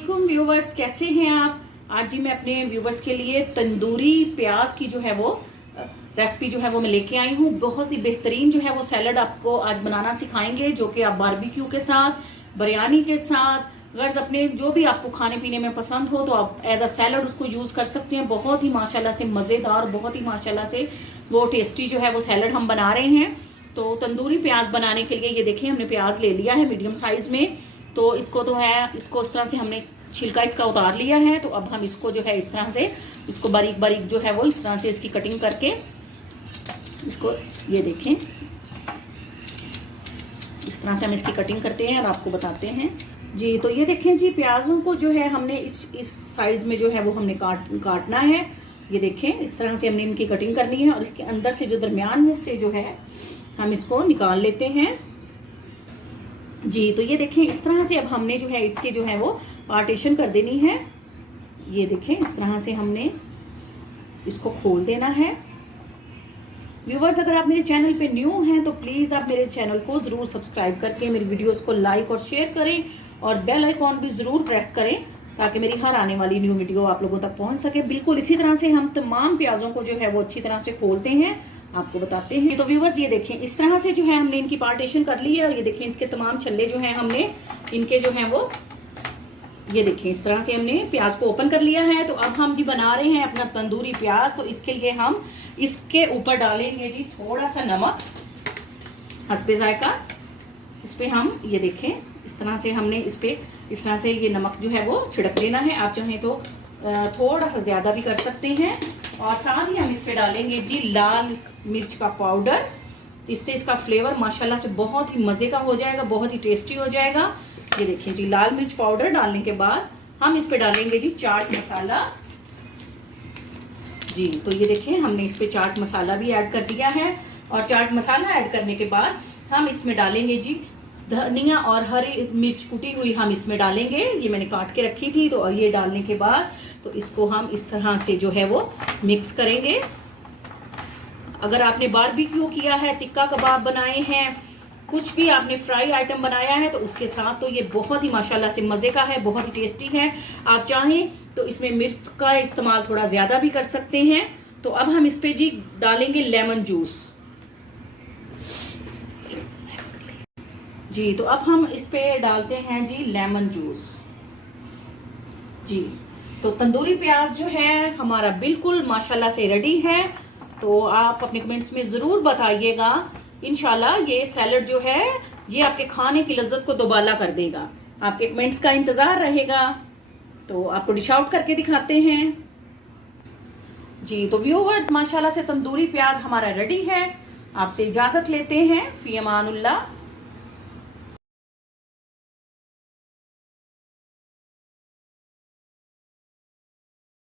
वालेकुम व्यूवर्स, कैसे हैं आप। आज जी मैं अपने व्यूवर्स के लिए तंदूरी प्याज की जो है वो रेसिपी जो है वो मैं लेके आई हूँ। बहुत ही बेहतरीन जो है वो सैलड आपको आज बनाना सिखाएंगे, जो कि आप बारबेक्यू के साथ, बिरयानी के साथ, गर्ज अपने जो भी आपको खाने पीने में पसंद हो तो आप एज अ सैलड उसको यूज कर सकते हैं। बहुत ही माशाल्लाह से मजेदार, बहुत ही माशाल्लाह से वो टेस्टी जो है वो सैलड हम बना रहे हैं। तो तंदूरी प्याज बनाने के लिए ये देखिए हमने प्याज ले लिया है मीडियम साइज में। तो इसको तो है, इसको इस तरह से हमने छिलका इसका उतार लिया है। तो अब हम इसको जो है इस तरह से इसको बारीक बारीक जो है वो इस तरह से इसकी कटिंग करके इसको ये देखें इस तरह से हम इसकी कटिंग करते हैं और आपको बताते हैं जी। तो ये देखें जी, प्याजों को जो है हमने इस साइज में जो है वो हमने काटना है। ये देखें इस तरह से हमने इनकी कटिंग करनी है और इसके अंदर से जो दरमियान में से जो है हम इसको निकाल लेते हैं जी। तो ये देखें इस तरह से अब हमने जो है इसके जो है वो पार्टीशन कर देनी है। ये देखें इस तरह से हमने इसको खोल देना है। व्यूवर्स, अगर आप मेरे चैनल पे न्यू हैं तो प्लीज़ आप मेरे चैनल को ज़रूर सब्सक्राइब करके मेरी वीडियोस को लाइक और शेयर करें और बेल आइकॉन भी ज़रूर प्रेस करें ताकि मेरी हर आने वाली न्यू वीडियो आप लोगों तक पहुंच सके। बिल्कुल इसी तरह से हम तमाम प्याज़ों को जो है वो अच्छी तरह से खोलते हैं, आपको बताते हैं। तो व्यूवर्स ये देखें इस तरह से जो है हमने इनकी पार्टीशन कर ली है और ये देखें इसके तमाम छल्ले जो हैं हमने इनके जो हैं वो ये देखें इस तरह से हमने प्याज को ओपन कर लिया है। तो अब हम जी बना रहे हैं अपना तंदूरी प्याज। तो इसके लिए हम इसके ऊपर डालेंगे जी थोड़ा सा नमक हस्बे जायका। इस पे हम ये देखें इस तरह से हमने इस पे इस तरह से ये नमक जो है वो छिड़क लेना है। आप चाहें तो थोड़ा सा ज़्यादा भी कर सकते हैं। और साथ ही हम इस पे डालेंगे जी लाल मिर्च का पाउडर। इससे इसका फ्लेवर माशाल्लाह से बहुत ही मज़े का हो जाएगा, बहुत ही टेस्टी हो जाएगा। ये देखिए जी, लाल मिर्च पाउडर डालने के बाद हम इस पे डालेंगे जी चाट मसाला जी। तो ये देखें हमने इस पे चाट मसाला भी ऐड कर दिया है। और चाट मसाला ऐड करने के बाद हम इसमें डालेंगे जी धनिया और हरी मिर्च कुटी हुई हम इसमें डालेंगे। ये मैंने काट के रखी थी। तो ये डालने के बाद तो इसको हम इस तरह से जो है वो मिक्स करेंगे। अगर आपने बारबेक्यू किया है, तिक्का कबाब बनाए हैं, कुछ भी आपने फ्राई आइटम बनाया है तो उसके साथ तो ये बहुत ही माशाल्लाह से मज़े का है, बहुत ही टेस्टी है। आप चाहें तो इसमें मिर्च का इस्तेमाल थोड़ा ज़्यादा भी कर सकते हैं। तो अब हम इस पे जी डालेंगे लेमन जूस जी। तो अब हम इस पे डालते हैं जी लेमन जूस जी। तो तंदूरी प्याज जो है हमारा बिल्कुल माशाल्लाह से रेडी है। तो आप अपने कमेंट्स में ज़रूर बताइएगा। इंशाल्लाह ये सैलड जो है ये आपके खाने की लज्जत को दोबाला कर देगा। आपके कमेंट्स का इंतज़ार रहेगा। तो आपको डिश आउट करके दिखाते हैं जी। तो व्यूअर्स, माशाल्लाह से तंदूरी प्याज हमारा रेडी है। आपसे इजाज़त लेते हैं। फ़ी अमानुल्लाह।